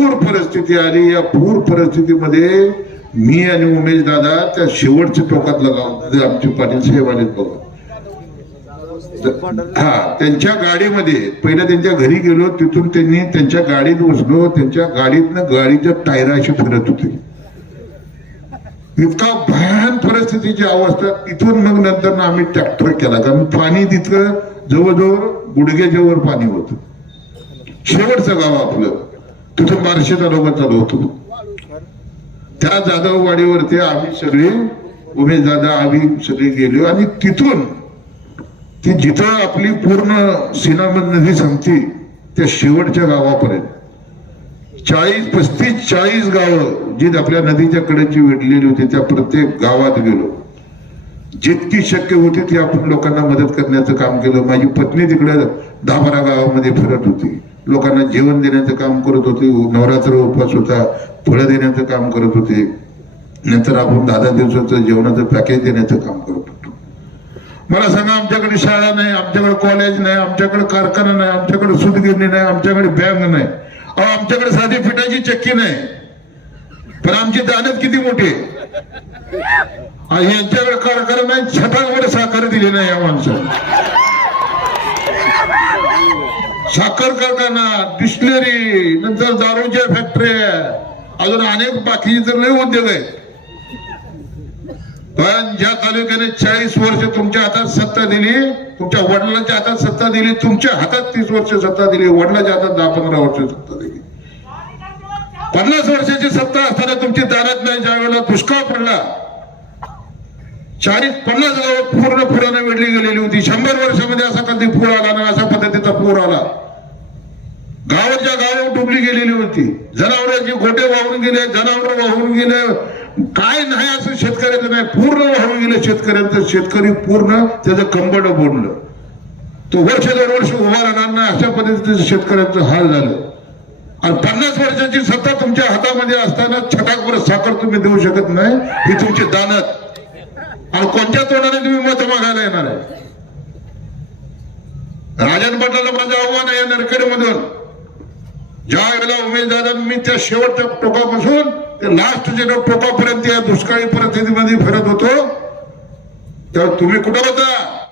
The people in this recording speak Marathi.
पूर परिस्थिती आली. या पूर परिस्थितीमध्ये मी आणि उमेश दादा त्या शेवटच्या टोकात लगाव जे आमचे पाटील साहेबांनी बघा. हा त्यांच्या गाडीमध्ये पहिल्या त्यांच्या घरी गेलो तिथून त्यांनी त्यांच्या गाडीत बसलो त्यांच्या गाडीतनं गाडीच्या टायराशी फिरत होते. इतका भयान परिस्थितीची अवस्था. तिथून मग नंतर आम्ही ट्रॅक्टर केला. कारण पाणी तिथं जवळजवळ गुडघ्याजवळ पाणी होत. शेवटचं गाव आपलं. तिथं बारशे तालुका चालू होतो. त्या जाधववाडीवरती आम्ही सगळे उभे दादा आम्ही सगळे गेलो आणि तिथून ती जिथं आपली पूर्ण सीनामद नदी संपती त्या शेवटच्या गावापर्यंत. चाळीस पस्तीस चाळीस गावं जी आपल्या नदीच्या कडेची वेढलेली होती त्या प्रत्येक गावात गेलो. जितकी शक्य होती ती आपण लोकांना मदत करण्याचं काम केलं. माझी पत्नी तिकडे दहा बारा गावामध्ये फिरत होती. लोकांना जेवण देण्याचं काम करत होती. नवरात्र उपवास होता. फळं देण्याचं काम करत होते. नंतर आपण दहा दहा दिवसाचं जेवणाचं पॅकेज देण्याचं काम करत होतो. मला सांगा आमच्याकडे शाळा नाही आमच्याकडे कॉलेज नाही आमच्याकडे कारखाना नाही आमच्याकडे सूतगिरणी नाही आमच्याकडे बँक नाही. अहो आमच्याकडे साधी पिठाची चक्की नाही. पण आमची दानत किती मोठी आहे? यांच्याकडे कारखाना नाही साखर दिली नाही या माणसाने. साखर कारखाना डिस्टलरी नंतर दारूच्या फॅक्टऱ्या अजून अनेक बाकीचे तर लय उद्योग आहेत. पण ज्या तालुक्याने चाळीस वर्ष तुमच्या हातात सत्ता दिली तुमच्या वडिलांच्या हातात सत्ता दिली तुमच्या हातात तीस वर्ष सत्ता दिली वडिलांच्या हातात दहा पंधरा वर्ष सत्ता दिली. पन्नास वर्षाची सत्ता असताना तुमची दारात नाही ज्या वेळेला दुष्काळ पडला चाळीस पन्नास गाव पूर्ण पुराने वेढली गेलेली होती. शंभर वर्षामध्ये असा कधी पूर आला ना अशा पद्धतीचा पूर आला. गावाच्या गावात डुबली गेलेली होती. जनावरांची गोटे वाहून गेले जनावर वाहून गेले. काय नाही असं शेतकऱ्याचं नाही पूर्ण वाहून गेलं शेतकऱ्यांचं. शेतकरी पूर्ण त्याचं कंबड बोडलं. तो वर्ष दोन वर्ष उभा राहणार नाही अशा पद्धतीचं शेतकऱ्यांचं हाल झालं. आणि पन्नास वर्षाची सत्ता तुमच्या हातामध्ये असताना छटाकभर साखर तुम्ही देऊ शकत नाही ही तुमची दानत. आणि कोणत्या तोंडाने तुम्ही मत मागायला येणार आहे? राजन पाटलाला माझं आव्हान आहे नरखेडमधून. ज्या वेळेला उमेश दादा मी त्या शेवटच्या टोकापासून ते लास्ट जे टोकापर्यंत या दुष्काळी परिस्थितीमध्ये फिरत होतो तेव्हा तुम्ही कुठं होता?